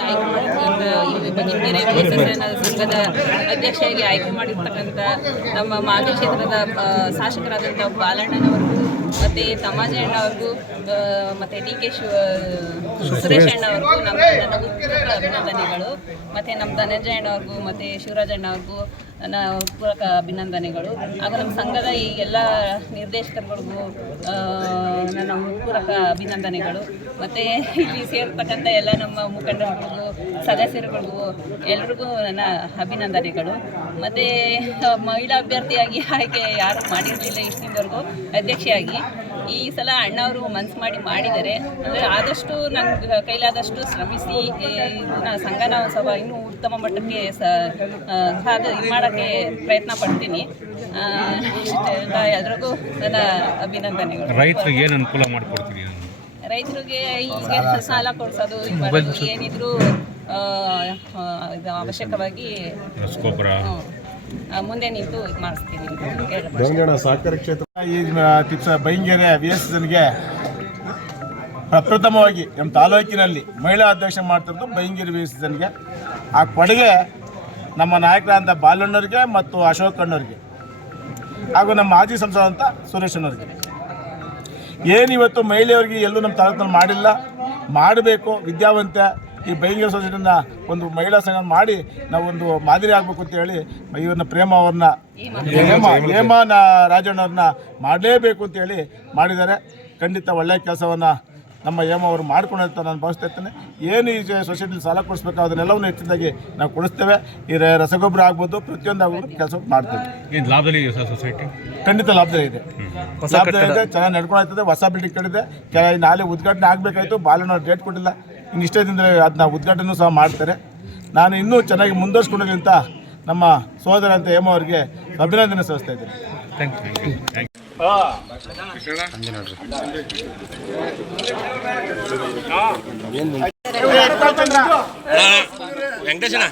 ಆಯ್ಕೆ ಸಂಘದ ಅಧ್ಯಕ್ಷೆಯಾಗಿ ಆಯ್ಕೆ ಮಾಡಿರ್ತಕ್ಕಂಥ ನಮ್ಮ ಮಾಜಿ ಕ್ಷೇತ್ರದ ಶಾಸಕರಾದಂಥ ಬಾಲಣ್ಣನವರಿಗೂ ಮತ್ತು ಸಮಾಜ ಅಣ್ಣವ್ರಿಗೂ ಅವ್ರಿಗೂ ಮತ್ತು ಡಿ ಕೆ ಶಿವ ಸುರೇಶ್. ಅಣ್ಣವ್ರಿಗೂ ನಮ್ಮ ನನ್ನ ಅಭಿನಂದನೆಗಳು. ಮತ್ತು ನಮ್ಮ ಧನಂಜಯ ಅಣ್ಣವ್ರಿಗೂ ಮತ್ತು ಶಿವರಾಜ್ ಅಣ್ಣವ್ರಿಗೂ ನನ್ನ ಪೂರಕ ಅಭಿನಂದನೆಗಳು. ಹಾಗೂ ನಮ್ಮ ಸಂಘದ ಈ ಎಲ್ಲ ನಿರ್ದೇಶಕರುಗಳಿಗೂ ನನ್ನ ಪೂರಕ ಅಭಿನಂದನೆಗಳು. ಮತ್ತು ಇಲ್ಲಿ ಸೇರ್ತಕ್ಕಂಥ ಎಲ್ಲ ನಮ್ಮ ಮುಖಂಡರಿಗೂ ಸದಸ್ಯರುಗಳಿಗೂ ಎಲ್ರಿಗೂ ನನ್ನ ಅಭಿನಂದನೆಗಳು. ಮತ್ತು ಮಹಿಳಾ ಅಭ್ಯರ್ಥಿಯಾಗಿ ಆಯ್ಕೆ ಯಾರು ಮಾಡಿರಲಿಲ್ಲ ಇಷ್ಟಿನವರೆಗೂ ಅಧ್ಯಕ್ಷೆಯಾಗಿ. ಈ ಸಲ ಅಣ್ಣವರು ಮನ್ಸು ಮಾಡಿ ಮಾಡಿದ್ದಾರೆ. ಅಂದರೆ ಆದಷ್ಟು ನನ್ನ ಕೈಲಾದಷ್ಟು ಶ್ರಮಿಸಿ ಸಂಘನ ಸಭ ಇನ್ನೂ ಉತ್ತಮ ಮಟ್ಟಕ್ಕೆ ಸಾಧ ಇದು ಮಾಡೋಕ್ಕೆ ಪ್ರಯತ್ನ ಪಡ್ತೀನಿ. ಎಲ್ರಿಗೂ ನನ್ನ ಅಭಿನಂದನೆಗಳು. ರೈತರಿಗೆ ಏನು ಅನುಕೂಲ ಮಾಡಿಕೊಡ್ತೀನಿ ರೈತರಿಗೆ ಈಗ ಸಾಲ ಕೊಡ್ಸೋದು ಏನಿದ್ರು ಇದು ಅವಶ್ಯಕವಾಗಿ ರಸಗೊಬ್ಬರ. ಮುಂದೆ ನಿಂತು ಇದು ಸಹಕಾರಿ ಕ್ಷೇತ್ರ. ಈ ತಿಪ್ಸ ಬೈಂಗೆರೆ ವಿ ಎಸ್ ಪ್ರಪ್ರಥಮವಾಗಿ ನಮ್ಮ ತಾಲೂಕಿನಲ್ಲಿ ಮಹಿಳಾ ಅಧ್ಯಕ್ಷ ಮಾಡ್ತಿರೋದು ಬೈಂಗೆರೆ ವಿ ಎಸ್ ಆ ಕೊಡುಗೆ ನಮ್ಮ ನಾಯಕರಾದಂಥ ಬಾಲಣ್ಣವ್ರಿಗೆ ಮತ್ತು ಅಶೋಕ್ ಅಣ್ಣವ್ರಿಗೆ. ಹಾಗೂ ನಮ್ಮ ಮಾಜಿ ಸಂಸದಂತ ಸುರೇಶ್ ಅಣ್ಣವ್ರಿಗೆ. ಏನಿವತ್ತು ಮಹಿಳೆಯರಿಗೆ ಎಲ್ಲೂ ನಮ್ಮ ತಾಲೂಕಿನಲ್ಲಿ ಮಾಡಿಲ್ಲ. ಮಾಡಬೇಕು ವಿದ್ಯಾವಂತ ಈ ಬೈಂಗೇರ್ ಸೊಸೈಟಿನ ಒಂದು ಮಹಿಳಾ ಸಂಘ ಮಾಡಿ ನಾವು ಒಂದು ಮಾದರಿ ಆಗಬೇಕು ಅಂತ ಹೇಳಿ ಇವ್ರನ್ನ ಪ್ರೇಮ ಅವ್ರನ್ನ ಹೇಮ ನ- ರಾಜಣ್ಣವ್ರನ್ನ ಮಾಡಲೇಬೇಕು ಅಂತ ಹೇಳಿ ಮಾಡಿದ್ದಾರೆ. ಖಂಡಿತ ಒಳ್ಳೆಯ ಕೆಲಸವನ್ನು ನಮ್ಮ ಹೇಮ ಅವರು ಮಾಡ್ಕೊಂಡಿರ್ತ ನಾನು ಭಾವಿಸ್ತಾ ಇರ್ತೇನೆ. ಏನು ಈ ಸೊಸೈಟಿಲಿ ಸಾಲ ಕೊಡಿಸ್ಬೇಕು ಅದನ್ನೆಲ್ಲವನ್ನು ಹೆಚ್ಚಿನದಾಗಿ ನಾವು ಕೊಡಿಸ್ತೇವೆ. ಈ ರಸಗೊಬ್ಬರ ಆಗ್ಬೋದು ಪ್ರತಿಯೊಂದು ಆಗ್ಬೋದು ಕೆಲಸ ಮಾಡ್ತೇವೆ. ಸೊಸೈಟಿ? ಖಂಡಿತ ಲಾಭದಲ್ಲಿ ಇದೆ. ಲಾಭದಲ್ಲಿ ಇದೆ ಚೆನ್ನಾಗಿ ನಡ್ಕೊಳ್ತದೆ ಹೊಸ ಬಿಲ್ಡಿಂಗ್ ಕಡಿದೆ ಕೆಲ ನಾಳೆ ಉದ್ಘಾಟನೆ ಆಗಬೇಕಾಯ್ತು ಬಾಲನವ್ರು ಡೇಟ್ ಕೊಟ್ಟಿಲ್ಲ. ಇನ್ನು ಇಷ್ಟೇ ದಿನದಲ್ಲಿ ಅದನ್ನ ಉದ್ಘಾಟನೆ ಸಹ ಮಾಡ್ತಾರೆ. ನಾನು ಇನ್ನೂ ಚೆನ್ನಾಗಿ ಮುಂದುವರ್ಸ್ಕೊಂಡಿದ್ದೀನಿ ಅಂತ ನಮ್ಮ ಸೋದರ ಅಂತ ಹೇಮ ಅವರಿಗೆ ಅಭಿನಂದನೆ ಸಲ್ಲಿಸ್ತಾ ಇದ್ದೀನಿ. Thank you thank ವೆಂಕಟೇಶನ